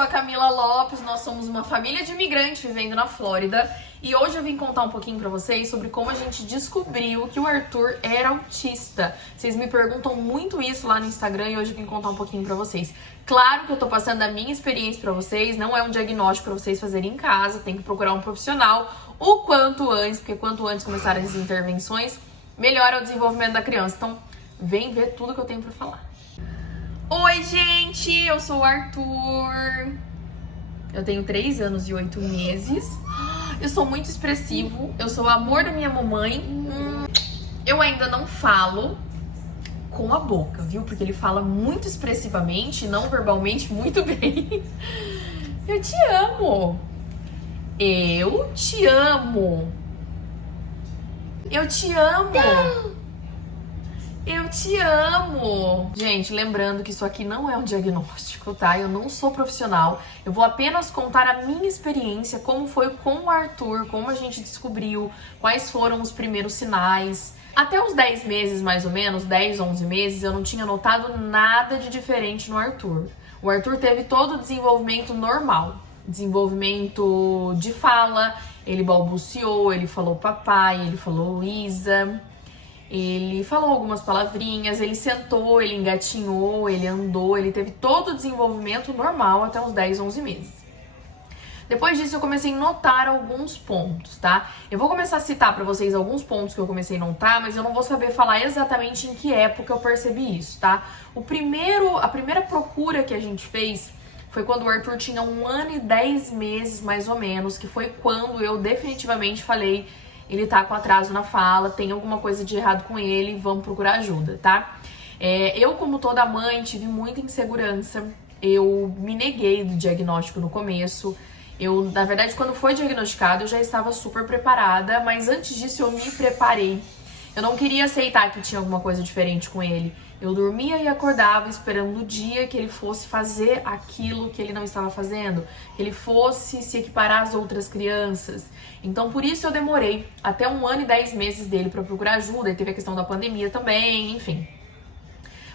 sou a Camila Lopes, nós somos uma família de imigrantes vivendo na Flórida e hoje eu vim contar um pouquinho pra vocês sobre como a gente descobriu que o Arthur era autista. Vocês me perguntam muito isso lá no Instagram e hoje eu vim contar um pouquinho pra vocês. Claro que eu tô passando a minha experiência pra vocês, não é um diagnóstico pra vocês fazerem em casa, tem que procurar um profissional o quanto antes, porque quanto antes começarem as intervenções, melhor é o desenvolvimento da criança. Então, vem ver tudo que eu tenho pra falar. Oi, gente! Eu sou o Arthur. Eu tenho 3 anos e 8 meses. Eu sou muito expressivo. Eu sou o amor da minha mamãe. Eu ainda não falo com a boca, viu? Porque ele fala muito expressivamente, não verbalmente, muito bem. Eu te amo. Eu te amo. Eu te amo. Eu te amo! Gente, lembrando que isso aqui não é um diagnóstico, tá? Eu não sou profissional. Eu vou apenas contar a minha experiência, como foi com o Arthur, como a gente descobriu, quais foram os primeiros sinais. Até os 10 meses, mais ou menos, 10, 11 meses, eu não tinha notado nada de diferente no Arthur. O Arthur teve todo o desenvolvimento normal. Desenvolvimento de fala, ele balbuciou, ele falou papai, ele falou Isa. Ele falou algumas palavrinhas, ele sentou, ele engatinhou, ele andou, ele teve todo o desenvolvimento normal até uns 10, 11 meses. Depois disso eu comecei a notar alguns pontos, tá? Eu vou começar a citar pra vocês alguns pontos que eu comecei a notar, mas eu não vou saber falar exatamente em que época eu percebi isso, tá? A primeira procura que a gente fez foi quando o Arthur tinha 1 ano e 10 meses, mais ou menos, que foi quando eu definitivamente falei: ele tá com atraso na fala, tem alguma coisa de errado com ele, vamos procurar ajuda, tá? Eu, como toda mãe, tive muita insegurança. Eu me neguei do diagnóstico no começo. Na verdade, quando foi diagnosticado, eu já estava super preparada, mas antes disso eu me preparei. Eu não queria aceitar que tinha alguma coisa diferente com ele. Eu dormia e acordava esperando o dia que ele fosse fazer aquilo que ele não estava fazendo, que ele fosse se equiparar às outras crianças. Então, por isso eu demorei até 1 ano e 10 meses dele para procurar ajuda, e teve a questão da pandemia também, enfim.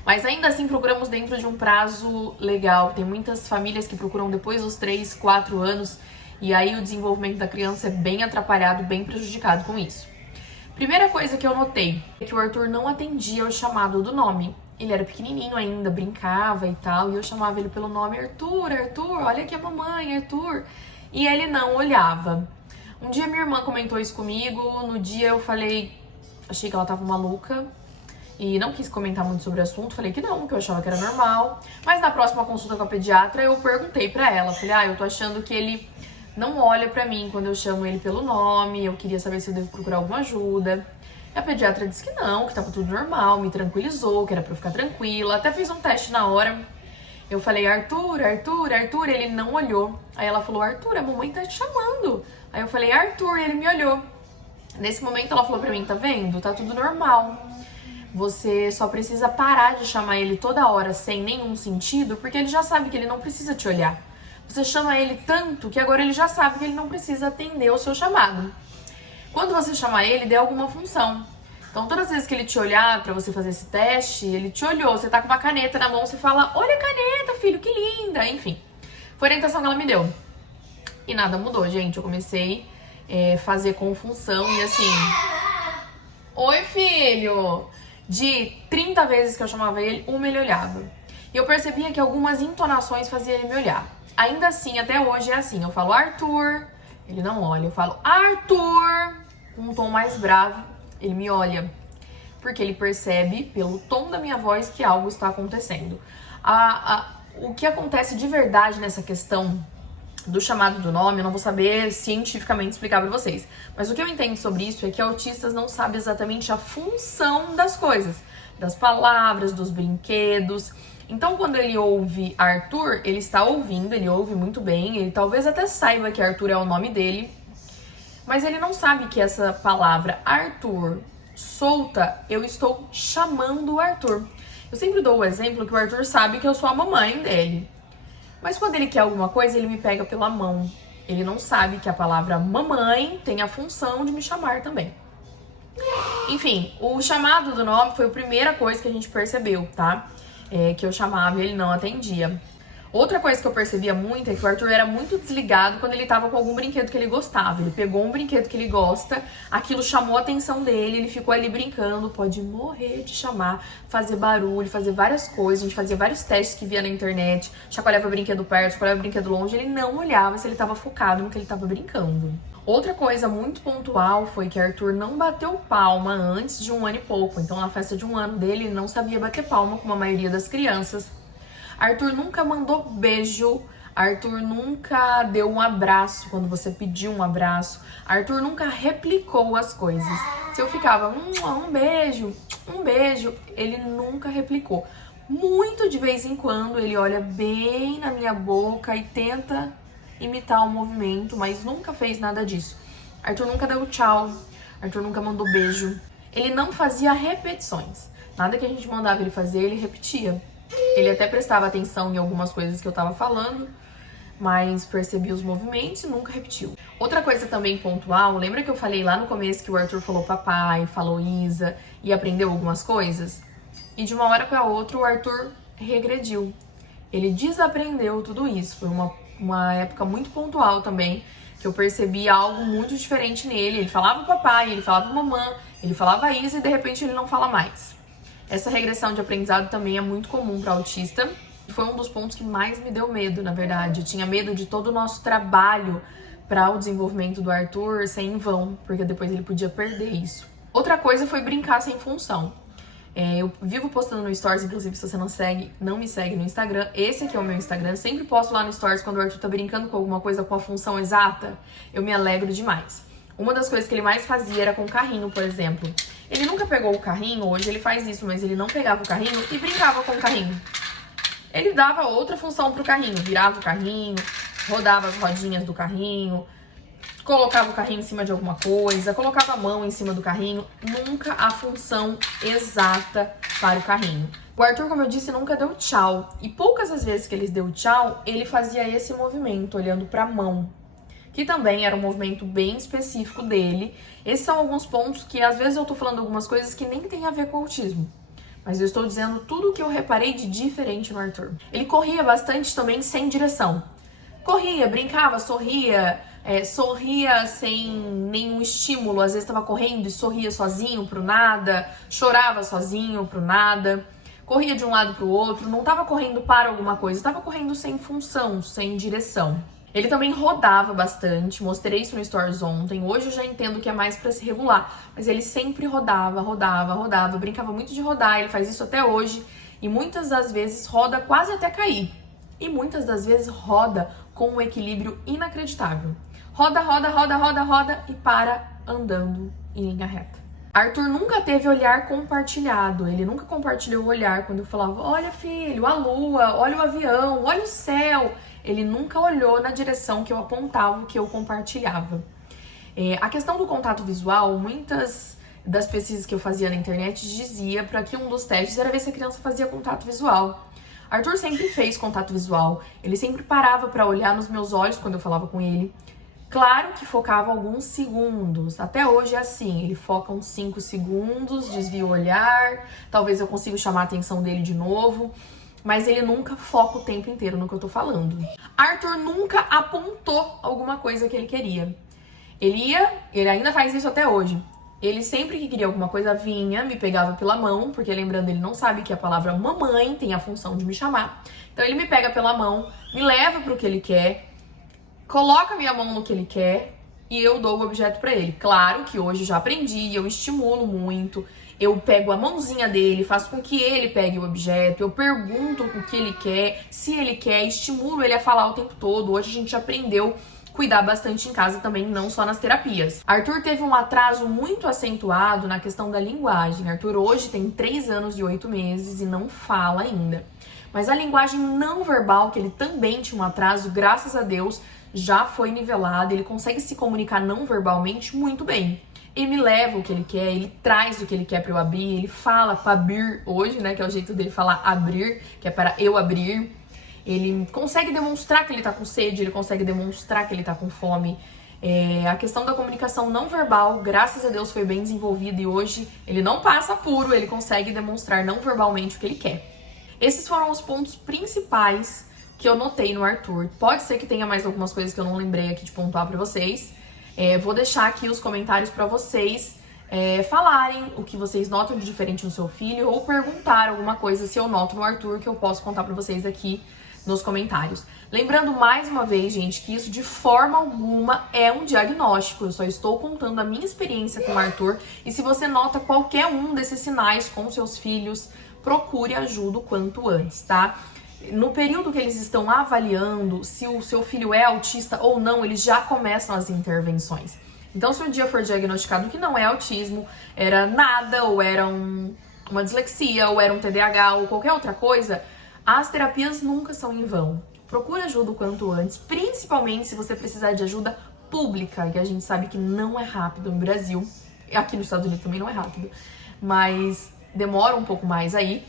Mas ainda assim procuramos dentro de um prazo legal. Tem muitas famílias que procuram depois dos 3, 4 anos, e aí o desenvolvimento da criança é bem atrapalhado, bem prejudicado com isso. Primeira coisa que eu notei é que o Arthur não atendia o chamado do nome. Ele era pequenininho ainda, brincava e tal, e eu chamava ele pelo nome: Arthur, Arthur, olha aqui a mamãe, Arthur. E ele não olhava. Um dia minha irmã comentou isso comigo, no dia eu falei, achei que ela tava maluca e não quis comentar muito sobre o assunto, falei que não, que eu achava que era normal. Mas na próxima consulta com a pediatra eu perguntei pra ela, falei: eu tô achando que ele não olha pra mim quando eu chamo ele pelo nome, eu queria saber se eu devo procurar alguma ajuda. E a pediatra disse que não, que tava tudo normal, me tranquilizou, que era pra eu ficar tranquila. Até fiz um teste na hora. Eu falei: Arthur, Arthur, Arthur, ele não olhou. Aí ela falou: Arthur, a mamãe tá te chamando. Aí eu falei: Arthur, e ele me olhou. Nesse momento ela falou pra mim: tá vendo? Tá tudo normal. Você só precisa parar de chamar ele toda hora sem nenhum sentido, porque ele já sabe que ele não precisa te olhar. Você chama ele tanto que agora ele já sabe que ele não precisa atender o seu chamado. Quando você chamar ele, dê alguma função. Então, todas as vezes que ele te olhar pra você fazer esse teste, ele te olhou, você tá com uma caneta na mão, você fala: olha a caneta, filho, que linda. Enfim, foi a orientação que ela me deu. E nada mudou, gente. Eu comecei a fazer com função e assim... Oi, filho! De 30 vezes que eu chamava ele, uma ele olhava. E eu percebia que algumas entonações faziam ele me olhar. Ainda assim, até hoje é assim. Eu falo Arthur, ele não olha. Eu falo Arthur, com um tom mais bravo, ele me olha. Porque ele percebe, pelo tom da minha voz, que algo está acontecendo. O que acontece de verdade nessa questão do chamado do nome, eu não vou saber cientificamente explicar pra vocês. Mas o que eu entendo sobre isso é que autistas não sabem exatamente a função das coisas. Das palavras, dos brinquedos. Então, quando ele ouve Arthur, ele está ouvindo, ele ouve muito bem. Ele talvez até saiba que Arthur é o nome dele. Mas ele não sabe que essa palavra Arthur solta, eu estou chamando o Arthur. Eu sempre dou o exemplo que o Arthur sabe que eu sou a mamãe dele. Mas quando ele quer alguma coisa, ele me pega pela mão. Ele não sabe que a palavra mamãe tem a função de me chamar também. Enfim, o chamado do nome foi a primeira coisa que a gente percebeu, tá? Que eu chamava e ele não atendia. Outra coisa que eu percebia muito é que o Arthur era muito desligado quando ele tava com algum brinquedo que ele gostava. Ele pegou um brinquedo que ele gosta, aquilo chamou a atenção dele, ele ficou ali brincando, pode morrer de chamar, fazer barulho, fazer várias coisas. A gente fazia vários testes que via na internet, chacoalhava brinquedo perto, chacoalhava brinquedo longe, ele não olhava se ele tava focado no que ele tava brincando. Outra coisa muito pontual foi que Arthur não bateu palma antes de 1 ano e pouco. Então, na festa de 1 ano dele, ele não sabia bater palma como a maioria das crianças. Arthur nunca mandou beijo, Arthur nunca deu um abraço quando você pediu um abraço, Arthur nunca replicou as coisas. Se eu ficava, um beijo, ele nunca replicou. Muito de vez em quando ele olha bem na minha boca e tenta imitar o movimento, mas nunca fez nada disso. Arthur nunca deu tchau, Arthur nunca mandou beijo. Ele não fazia repetições. Nada que a gente mandava ele fazer, ele repetia. Ele até prestava atenção em algumas coisas que eu tava falando, mas percebia os movimentos e nunca repetiu. Outra coisa também pontual, lembra que eu falei lá no começo que o Arthur falou papai, falou Isa e aprendeu algumas coisas? E de uma hora para outra o Arthur regrediu. Ele desaprendeu tudo isso. Foi uma época muito pontual também, que eu percebi algo muito diferente nele. Ele falava papai, ele falava mamãe, ele falava Isa e de repente ele não fala mais. Essa regressão de aprendizado também é muito comum para autista. Foi um dos pontos que mais me deu medo, na verdade. Eu tinha medo de todo o nosso trabalho para o desenvolvimento do Arthur ser em vão, porque depois ele podia perder isso. Outra coisa foi brincar sem função. Eu vivo postando no Stories, inclusive se você não me segue no Instagram, esse aqui é o meu Instagram. Eu sempre posto lá no Stories quando o Arthur tá brincando com alguma coisa com a função exata. Eu me alegro demais. Uma das coisas que ele mais fazia era com o carrinho, por exemplo. Ele nunca pegou o carrinho, hoje ele faz isso, mas ele não pegava o carrinho e brincava com o carrinho. Ele dava outra função pro carrinho, virava o carrinho, rodava as rodinhas do carrinho, colocava o carrinho em cima de alguma coisa, colocava a mão em cima do carrinho, nunca a função exata para o carrinho. O Arthur, como eu disse, nunca deu tchau, e poucas as vezes que ele deu tchau, ele fazia esse movimento, olhando para a mão, que também era um movimento bem específico dele. Esses são alguns pontos que às vezes eu tô falando algumas coisas que nem tem a ver com autismo, mas eu estou dizendo tudo o que eu reparei de diferente no Arthur. Ele corria bastante também sem direção. Corria, brincava, sorria sem nenhum estímulo. Às vezes estava correndo e sorria sozinho pro nada, chorava sozinho pro nada, corria de um lado pro outro, não estava correndo para alguma coisa, estava correndo sem função, sem direção. Ele também rodava bastante, mostrei isso no Stories ontem. Hoje eu já entendo que é mais pra se regular, mas ele sempre rodava, brincava muito de rodar, ele faz isso até hoje. E muitas das vezes roda quase até cair. E muitas das vezes roda com um equilíbrio inacreditável. Roda e para andando em linha reta. Arthur nunca teve olhar compartilhado, ele nunca compartilhou o olhar quando eu falava, olha filho, a lua, olha o avião, olha o céu. Ele nunca olhou na direção que eu apontava, que eu compartilhava. A questão do contato visual, muitas das pesquisas que eu fazia na internet dizia para que um dos testes era ver se a criança fazia contato visual. Arthur sempre fez contato visual, ele sempre parava para olhar nos meus olhos quando eu falava com ele. Claro que focava alguns segundos, até hoje é assim, ele foca uns 5 segundos, desvia o olhar, talvez eu consiga chamar a atenção dele de novo, mas ele nunca foca o tempo inteiro no que eu tô falando. Arthur nunca apontou alguma coisa que ele queria. Ele ainda faz isso até hoje. Ele sempre que queria alguma coisa vinha, me pegava pela mão, porque lembrando, ele não sabe que a palavra mamãe tem a função de me chamar. Então ele me pega pela mão, me leva pro que ele quer, coloca minha mão no que ele quer e eu dou o objeto pra ele. Claro que hoje eu já aprendi, eu estimulo muito, eu pego a mãozinha dele, faço com que ele pegue o objeto, eu pergunto o que ele quer, se ele quer, estimulo ele a falar o tempo todo. Hoje a gente aprendeu cuidar bastante em casa também, não só nas terapias. Arthur teve um atraso muito acentuado na questão da linguagem. Arthur hoje tem 3 anos e 8 meses e não fala ainda. Mas a linguagem não verbal, que ele também tinha um atraso, graças a Deus, já foi nivelada. Ele consegue se comunicar não verbalmente muito bem. Ele me leva o que ele quer, ele traz o que ele quer para eu abrir, ele fala para abrir hoje, né, que é o jeito dele falar abrir, que é para eu abrir. Ele consegue demonstrar que ele tá com sede, ele consegue demonstrar que ele tá com fome. A questão da comunicação não verbal, graças a Deus, foi bem desenvolvida e hoje ele não passa apuro, ele consegue demonstrar não verbalmente o que ele quer. Esses foram os pontos principais que eu notei no Arthur. Pode ser que tenha mais algumas coisas que eu não lembrei aqui de pontuar pra vocês. Vou deixar aqui os comentários pra vocês falarem o que vocês notam de diferente no seu filho ou perguntar alguma coisa se eu noto no Arthur que eu posso contar pra vocês aqui nos comentários. Lembrando mais uma vez, gente, que isso de forma alguma é um diagnóstico. Eu só estou contando a minha experiência com o Arthur. E se você nota qualquer um desses sinais com seus filhos, procure ajuda o quanto antes, tá? No período que eles estão avaliando se o seu filho é autista ou não, eles já começam as intervenções. Então, se um dia for diagnosticado que não é autismo, era nada, ou era uma dislexia, ou era um TDAH, ou qualquer outra coisa, as terapias nunca são em vão. Procure ajuda o quanto antes, principalmente se você precisar de ajuda pública, que a gente sabe que não é rápido no Brasil. Aqui nos Estados Unidos também não é rápido, mas demora um pouco mais aí.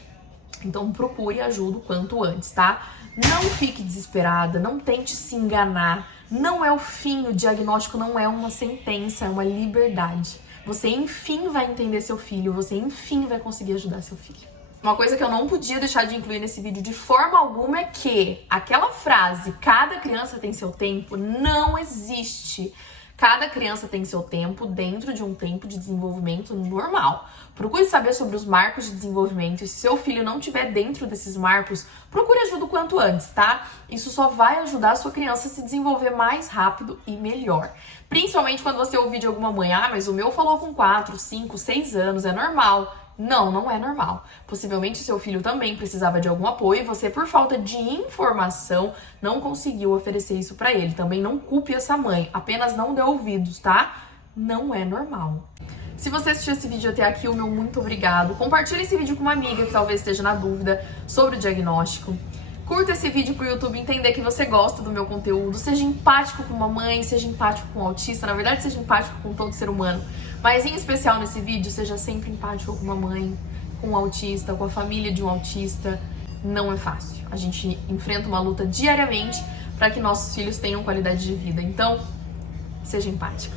Então procure ajuda o quanto antes, tá? Não fique desesperada, não tente se enganar. Não é o fim, o diagnóstico não é uma sentença, é uma liberdade. Você enfim vai entender seu filho, você enfim vai conseguir ajudar seu filho. Uma coisa que eu não podia deixar de incluir nesse vídeo de forma alguma é que aquela frase, cada criança tem seu tempo, não existe. Cada criança tem seu tempo dentro de um tempo de desenvolvimento normal. Procure saber sobre os marcos de desenvolvimento e se seu filho não estiver dentro desses marcos, procure ajuda o quanto antes, tá? Isso só vai ajudar a sua criança a se desenvolver mais rápido e melhor. Principalmente quando você ouvir de alguma mãe, mas o meu falou com 4, 5, 6 anos, é normal. Não, não é normal. Possivelmente seu filho também precisava de algum apoio e você, por falta de informação, não conseguiu oferecer isso pra ele. Também não culpe essa mãe, apenas não dê ouvidos, tá? Não é normal. Se você assistiu esse vídeo até aqui, o meu muito obrigado. Compartilhe esse vídeo com uma amiga que talvez esteja na dúvida sobre o diagnóstico. Curta esse vídeo pro YouTube entender que você gosta do meu conteúdo. Seja empático com uma mãe, seja empático com um autista. Na verdade, seja empático com todo ser humano. Mas em especial nesse vídeo, seja sempre empático com uma mãe, com um autista, com a família de um autista. Não é fácil. A gente enfrenta uma luta diariamente para que nossos filhos tenham qualidade de vida. Então, seja empático.